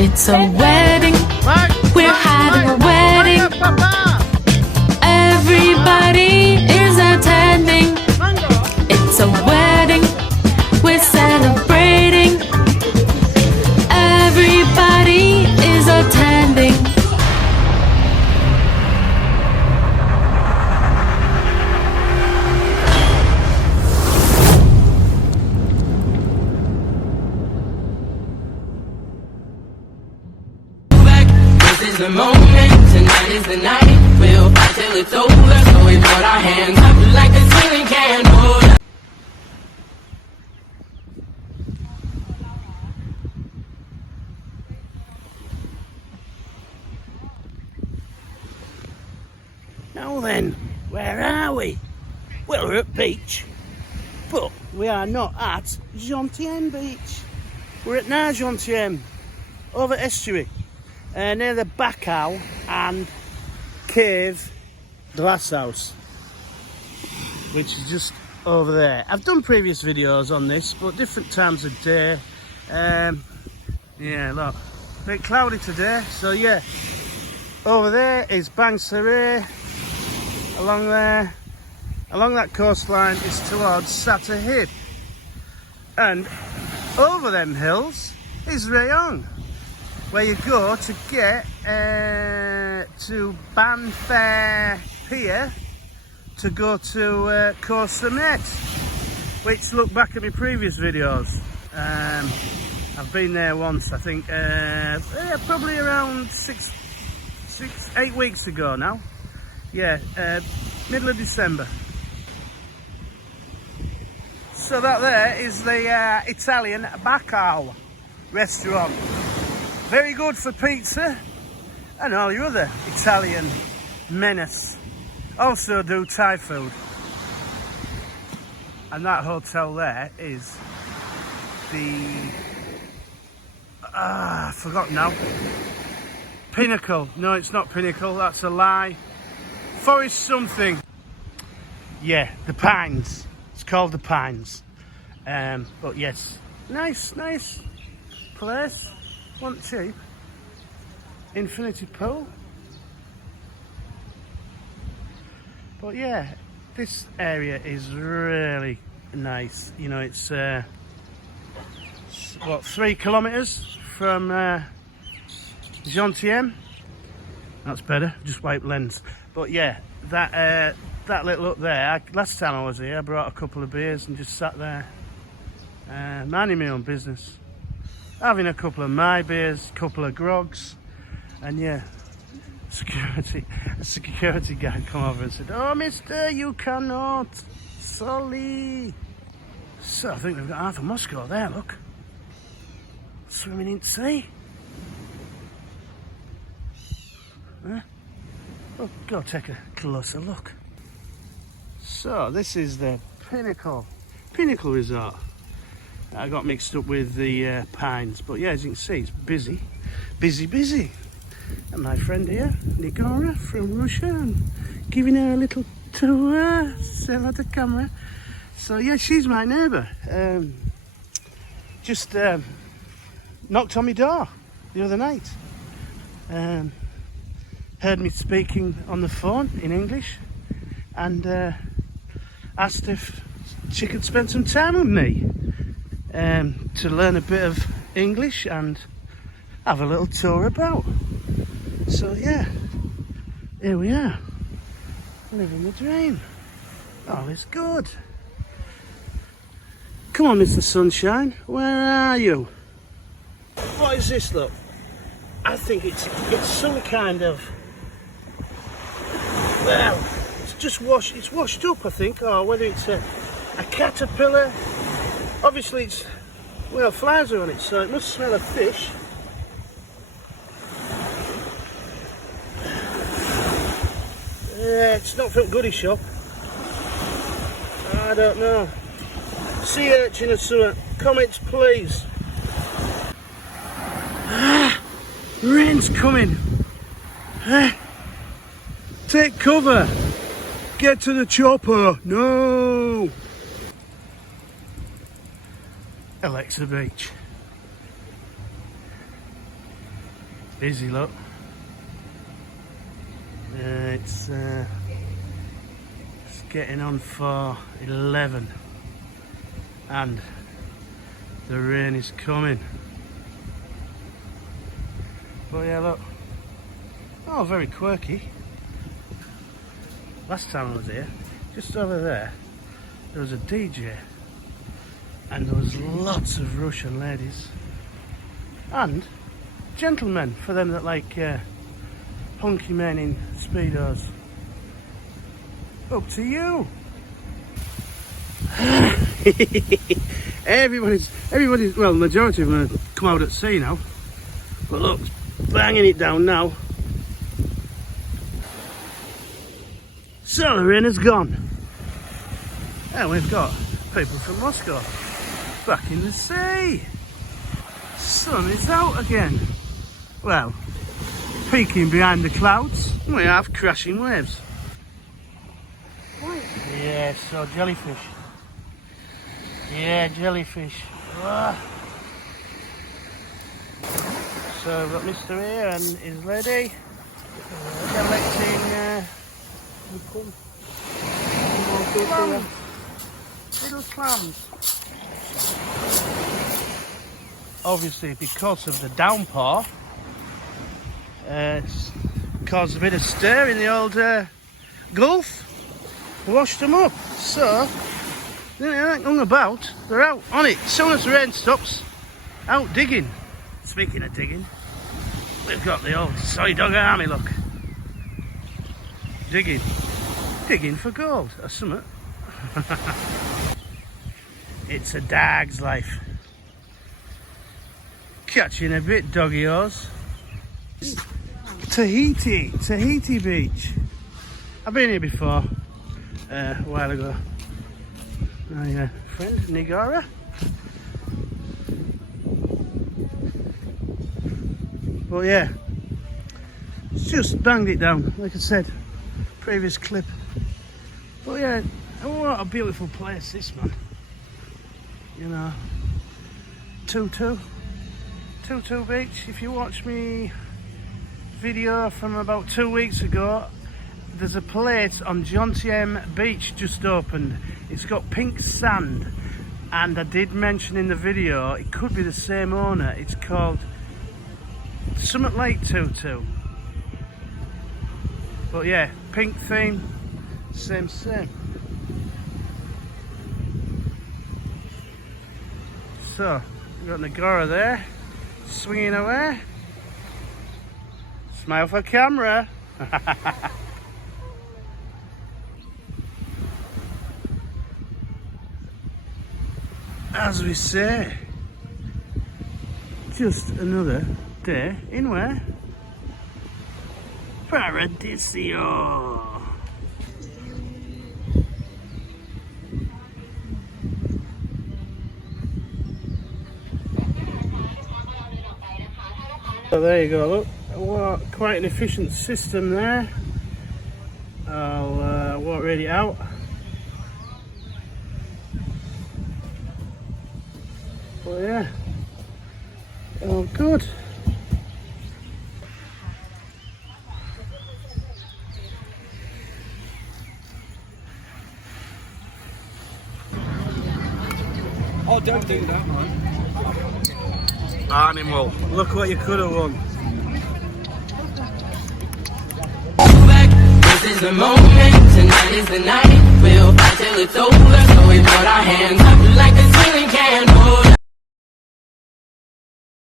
It's a wedding. We're having a wedding. Everybody is attending. It's a wedding. We're celebrating. Everybody is attending. This is the moment, tonight is the night. We'll fight till it's over, so we put our hands up like a ceiling candle. Now then, where are we? Well, we're at beach, but we are not at Jomtien beach. We're at Jomtien, over estuary, near the Bacau and Cave Glass House, which is just over there. I've done previous videos on this, but different times of day. Yeah, look, a bit cloudy today, so yeah. Over there is Bang Saray. Along there, along that coastline is towards Satahib, and over them hills is Rayong, where you go to get to Banfair Pier to go to Koh Samet, which, look back at my previous videos. I've been there once, I think, probably around 8 weeks ago now. Yeah, middle of December. So that there is the Italian Bacau restaurant. Very good for pizza and all your other Italian menace. Also do Thai food. And that hotel there is the... I forgot now. Pinnacle. No, it's not Pinnacle, that's a lie. Forest something. Yeah, the Pines. It's called the Pines. But yes, nice place. Wasn't cheap. Infinity pool. But yeah, this area is really nice. You know, it's what, 3 kilometers from Jomtien. That's better. Just wipe lens. But yeah, that little up there. Last time I was here, I brought a couple of beers and just sat there, minding my own business, having a couple of my beers, couple of grogs, and yeah, a security guy come over and said, "Oh, mister, you cannot, sorry." So I think we've got half of Moscow there. Look, swimming in the sea. Huh? Oh, go take a closer look. So this is the Pinnacle Resort. I got mixed up with the Pines, but yeah, as you can see, it's busy. And my friend here, Nigora from Russia, and giving her a little tour, sell her the camera. So yeah, she's my neighbour. Just knocked on my door the other night. Heard me speaking on the phone in English and asked if she could spend some time with me to learn a bit of English and have a little tour about. So yeah, here we are, living the dream. All is good. Come on, Mr. Sunshine, where are you? What is this, look? I think it's some kind of... Well, it's washed up, I think, or whether it's a caterpillar. Obviously it's, well, flies are on it, so it must smell of fish. It's not from Goodie Shop. I don't know. Sea urchin or something. Comments, please. Rain's coming. Take cover. Get to the chopper. No. Alexa Beach. Busy, look. It's getting on for 11 and the rain is coming. But yeah, look. Oh, very quirky. Last time I was here, just over there was a DJ and there was lots of Russian ladies and gentlemen, for them that like punky men in Speedos. Up to you. everybody's, well, the majority of them have come out at sea now. But look, banging it down now. So the rain is gone. And we've got people from Moscow back in the sea. Sun is out again. Well, peeking behind the clouds, we have crashing waves. Yeah, so jellyfish. Yeah, jellyfish. Ah. So we've got Mr. here and his lady collecting clams. Little clams. Obviously, because of the downpour, it's caused a bit of stir in the old Gulf. Washed them up, so they ain't hung about. They're out on it. As soon as the rain stops, out digging. Speaking of digging, we've got the old soy dog army, look. Digging for gold or something. It's a dog's life. Catching a bit, doggy-os. Tahiti Beach. I've been here before. A while ago. My friend Nigara. But yeah, it's just banged it down, like I said, previous clip. But yeah, what a beautiful place this, man. You know, Tutu Beach. If you watch me video from about 2 weeks ago, there's a place on Jomtien beach just opened. It's got pink sand, and I did mention in the video it could be the same owner. It's called something like Tutu. But yeah, pink theme, same. So we've got Nagora there, swinging away. Smile for camera. As we say, just another day in where? Paradisio. So there you go, look, what, quite an efficient system there. I'll walk really out. But yeah, all good. Oh, don't do that, man. Animal, look what you could have won. This is the moment, tonight is the night. We'll fight till it's over, so we put our hands